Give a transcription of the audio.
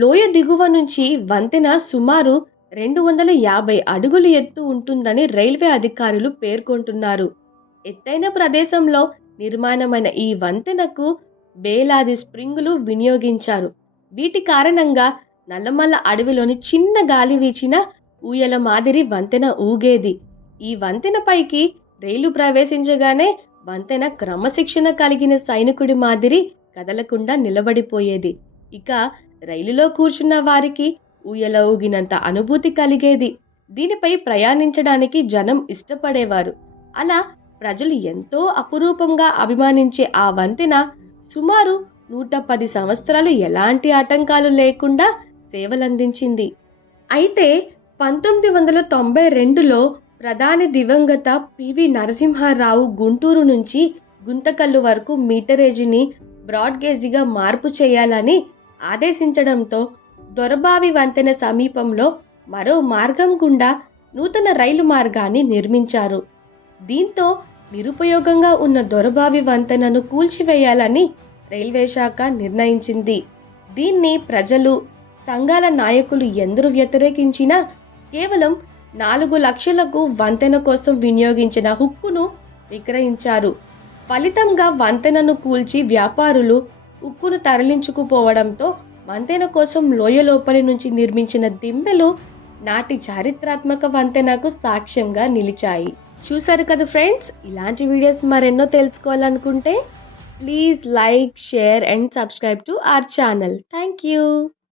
లోయ దిగువ నుంచి వంతెన సుమారు రెండు వందల యాభై అడుగులు ఎత్తు ఉంటుందని రైల్వే అధికారులు పేర్కొంటున్నారు. ఎత్తైన ప్రదేశంలో నిర్మాణమైన ఈ వంతెనకు వేలాది స్ప్రింగులు వినియోగించారు. వీటి కారణంగా నల్లమల్ల అడవిలోని చిన్న గాలి వీచిన ఊయల మాదిరి వంతెన ఊగేది. ఈ వంతెన పైకి రైలు ప్రవేశించగానే వంతెన క్రమశిక్షణ కలిగిన సైనికుడి మాదిరి కదలకుండా నిలబడిపోయేది. ఇక రైలులో కూర్చున్న వారికి ఊయల ఊగినంత అనుభూతి కలిగేది. దీనిపై ప్రయాణించడానికి జనం ఇష్టపడేవారు. అలా ప్రజలు ఎంతో అపురూపంగా అభిమానించే ఆ వంతెన సుమారు నూట పది సంవత్సరాలు ఎలాంటి ఆటంకాలు లేకుండా సేవలందించింది. అయితే పంతొమ్మిది వందల తొంభై రెండులో ప్రధాని దివంగత పివి నరసింహారావు గుంటూరు నుంచి గుంతకల్లు వరకు మీటరేజీని బ్రాడ్గేజీగా మార్పు చేయాలని ఆదేశించడంతో దొరబావి వంతెన సమీపంలో మరో మార్గం గుండా నూతన రైలు మార్గాన్ని నిర్మించారు. దీంతో నిరుపయోగంగా ఉన్న దొరబావి వంతెనను కూల్చివేయాలని రైల్వే శాఖ నిర్ణయించింది. దీన్ని ప్రజలు సంఘాల నాయకులు ఎందరు వ్యతిరేకించినా కేవలం నాలుగు లక్షలకు వంతెన కోసం వినియోగించిన హుక్కును విక్రయించారు. ఫలితంగా వంతెనను కూల్చి వ్యాపారులు ఉక్కును తరలించుకుపోవడంతో వంతెన కోసం లోయ లోపలి నుంచి నిర్మించిన దిమ్మెలు నాటి చారిత్రాత్మక వంతెనకు సాక్ష్యంగా నిలిచాయి. చూసారు కదా ఫ్రెండ్స్? ఇలాంటి వీడియోస్ మరెన్నో తెలుసుకోవాలనుకుంటే please like share and subscribe to our channel. Thank you